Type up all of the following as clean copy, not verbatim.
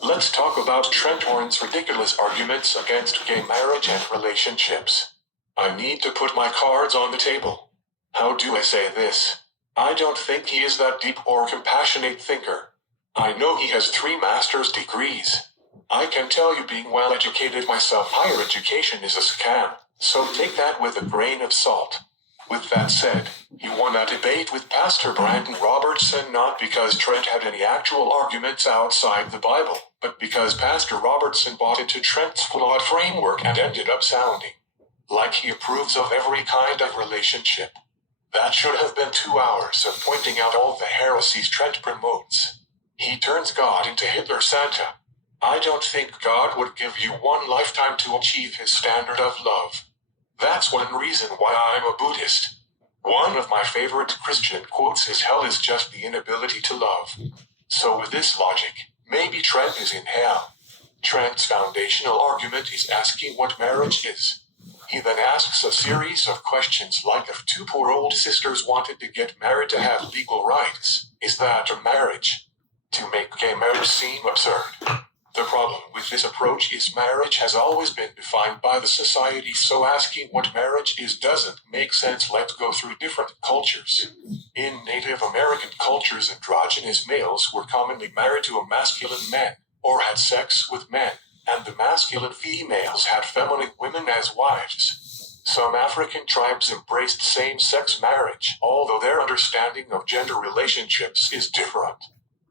Let's talk about Trent ridiculous arguments against gay marriage and relationships. I need to put my cards on the table. How do I say this? I don't think he is that deep or compassionate thinker. I know he has 3 master's degrees. I can tell you, being well educated myself, higher education is a scam, so take that with a grain of salt. With that said, he won that debate with Pastor Brandon Robertson not because Trent had any actual arguments outside the Bible, but because Pastor Robertson bought into Trent's flawed framework and ended up sounding like he approves of every kind of relationship. That should have been 2 hours of pointing out all the heresies Trent promotes. He turns God into Hitler Santa. I don't think God would give you 1 lifetime to achieve his standard of love. That's one reason why I'm a Buddhist. One of my favorite Christian quotes is, "Hell is just the inability to love." So with this logic, maybe Trent is in hell. Trent's foundational argument is asking what marriage is. He then asks a series of questions like, if 2 poor old sisters wanted to get married to have legal rights, is that a marriage? To make gay marriage seem absurd. The problem with this approach is marriage has always been defined by the society, so asking what marriage is doesn't make sense. Let's go through different cultures. In Native American cultures, androgynous males were commonly married to a masculine man, or had sex with men, and the masculine females had feminine women as wives. Some African tribes embraced same-sex marriage, although their understanding of gender relationships is different.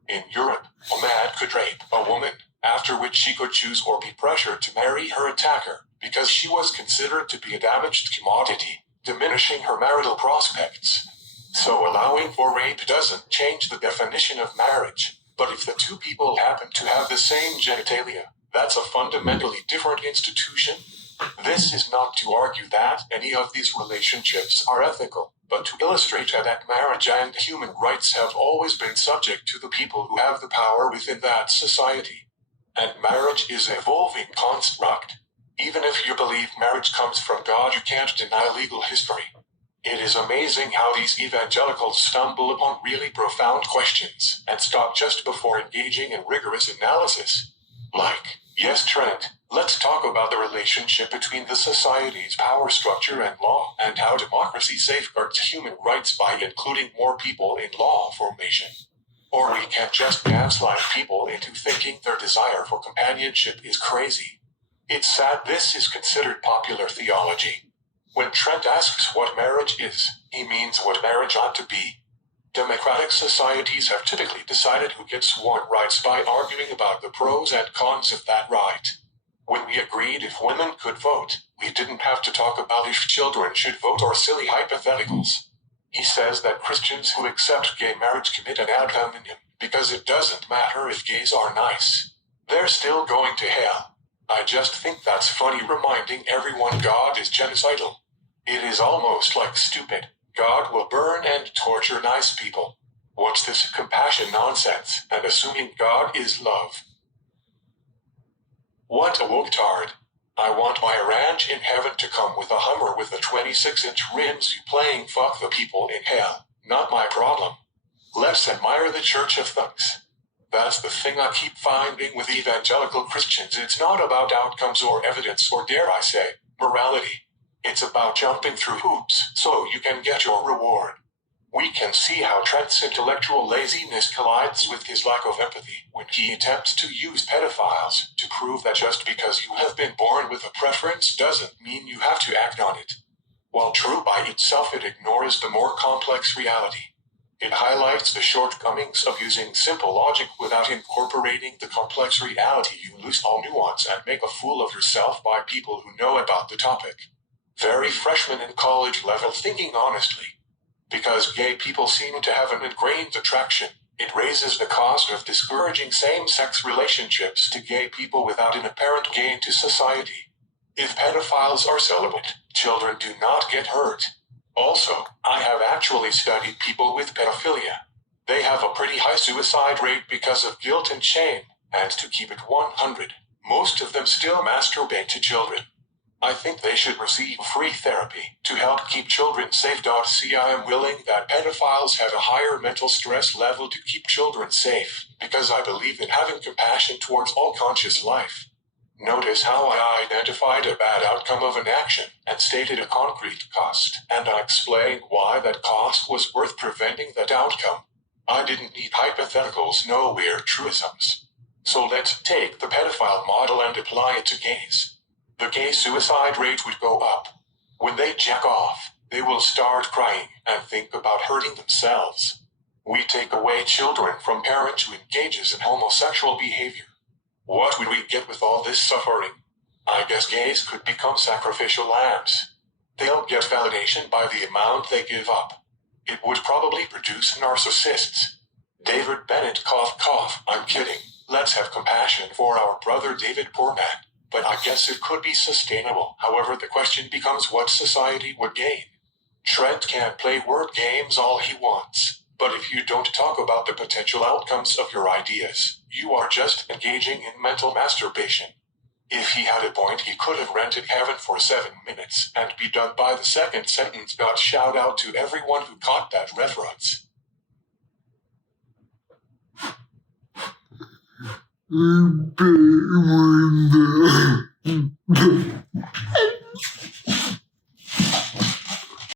In Europe, a man could rape a woman, after which she could choose or be pressured to marry her attacker, because she was considered to be a damaged commodity, diminishing her marital prospects. So allowing for rape doesn't change the definition of marriage, but if the 2 people happen to have the same genitalia, that's a fundamentally different institution. This is not to argue that any of these relationships are ethical, but to illustrate that marriage and human rights have always been subject to the people who have the power within that society. And marriage is an evolving construct. Even if you believe marriage comes from God, you can't deny legal history. It is amazing how these evangelicals stumble upon really profound questions and stop just before engaging in rigorous analysis. Like, yes, Trent, let's talk about the relationship between the society's power structure and law, and how democracy safeguards human rights by including more people in law formation. Or we can't just gaslight people into thinking their desire for companionship is crazy. It's sad this is considered popular theology. When Trent asks what marriage is, he means what marriage ought to be. Democratic societies have typically decided who gets what rights by arguing about the pros and cons of that right. When we agreed if women could vote, we didn't have to talk about if children should vote or silly hypotheticals. He says that Christians who accept gay marriage commit an ad hominem, because it doesn't matter if gays are nice. They're still going to hell. I just think that's funny, reminding everyone God is genocidal. It is almost like stupid. God will burn and torture nice people. What's this compassion nonsense, and assuming God is love? What a woke-tard. I want my ranch in heaven to come with a Hummer with the 26-inch rims. You playing fuck the people in hell, not my problem. Let's admire the Church of Thugs. That's the thing I keep finding with evangelical Christians. It's not about outcomes or evidence or, dare I say, morality. It's about jumping through hoops so you can get your reward. We can see how Trent's intellectual laziness collides with his lack of empathy when he attempts to use pedophiles to prove that just because you have been born with a preference doesn't mean you have to act on it. While true by itself, it ignores the more complex reality. It highlights the shortcomings of using simple logic without incorporating the complex reality. You lose all nuance and make a fool of yourself by people who know about the topic. Very freshman in college level thinking, honestly. Because gay people seem to have an ingrained attraction, it raises the cost of discouraging same-sex relationships to gay people without an apparent gain to society. If pedophiles are celibate, children do not get hurt. Also, I have actually studied people with pedophilia. They have a pretty high suicide rate because of guilt and shame, and to keep it 100, most of them still masturbate to children. I think they should receive free therapy to help keep children safe. See, I am willing that pedophiles have a higher mental stress level to keep children safe, because I believe in having compassion towards all conscious life. Notice how I identified a bad outcome of an action and stated a concrete cost, and I explained why that cost was worth preventing that outcome. I didn't need hypotheticals, no weird truisms. So let's take the pedophile model and apply it to gays. The gay suicide rate would go up. When they jack off, they will start crying and think about hurting themselves. We take away children from parents who engages in homosexual behavior. What would we get with all this suffering? I guess gays could become sacrificial lambs. They'll get validation by the amount they give up. It would probably produce narcissists. David Bennett, cough cough, I'm kidding. Let's have compassion for our brother David, poor man. But I guess it could be sustainable. However, the question becomes what society would gain. Trent can play word games all he wants, but if you don't talk about the potential outcomes of your ideas, you are just engaging in mental masturbation. If he had a point, he could have rented heaven for 7 minutes and be done by the second sentence. Shout out to everyone who caught that reference. Window.